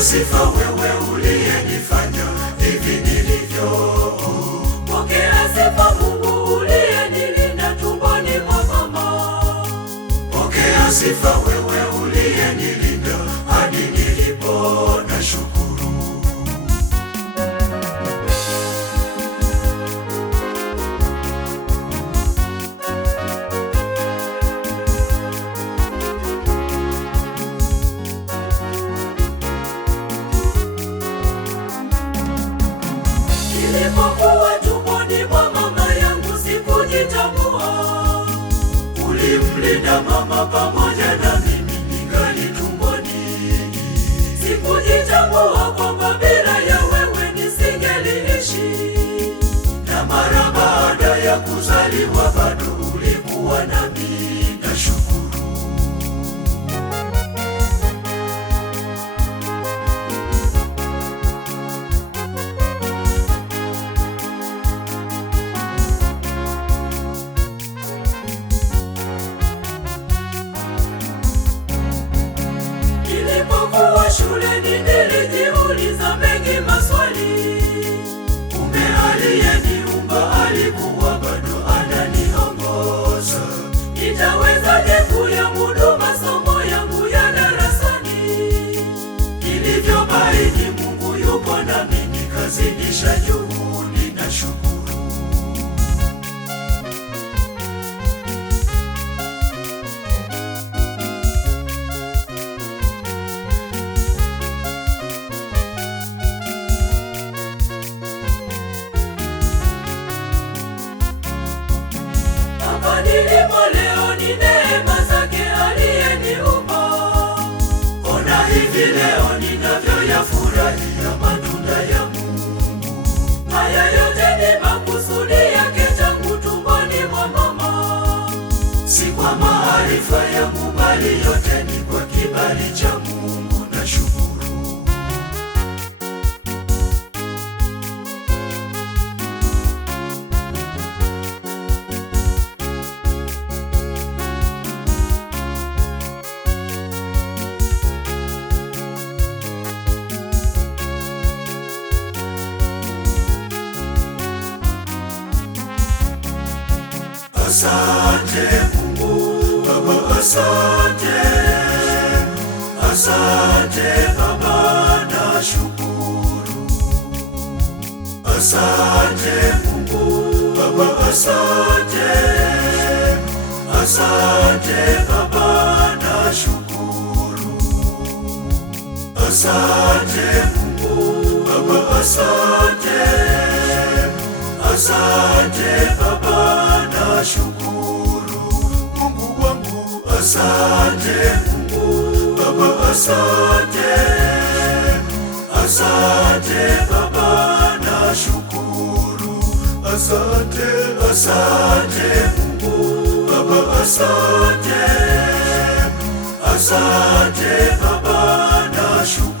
sifa wewe uliyenifanya hivi nilivyo. Pokea sifa Mungu uliyenilinda tumboni mwa mama. Pokea sifa wewe uliyenilinda hadi nilipo, nashukuru. Nilipokuwa tumboni mwa mama yangu sikujitambua. Ulimlinda mama pamoja na mimi ningali tumboni. Sikujitambua kwamba bila ya wewe nisingeliishi. Na mara baada ya kuzaliwa bado ulikuwa nami, nashukuru. Nilipokuwa shuleni nilijiuliza mengi maswali. Kumbe aliyeniumba alikuwa bado ananiongoza. Nitawezaje kuyamudu masomo yangu ya darasani? Nilivyobaini Mungu yupo nami nikazidisha juhudi, nashukuru. Hapa nilipo leo ni neema zake aliyeniumba. Ona hivi leo ninavyoyafurahia matunda ya Mungu. Haya yote ni makusudi yake tangu tumboni mwa mama. Si kwa maarifa yangu bali yote ni kwa kibali cha Mungu, nashukuru. Asante Mungu Baba, asante. Asante Baba, nashukuru. Asante Mungu Baba, asante. Asante Baba, nashukuru. Asante Mungu Baba, asante. Asante Baba, nashukuru. Mungu wangu, asante Mungu Baba, asante. Asante Baba, nashukuru. Asante, asante Mungu Baba, asante. Asante Baba, nashukuru.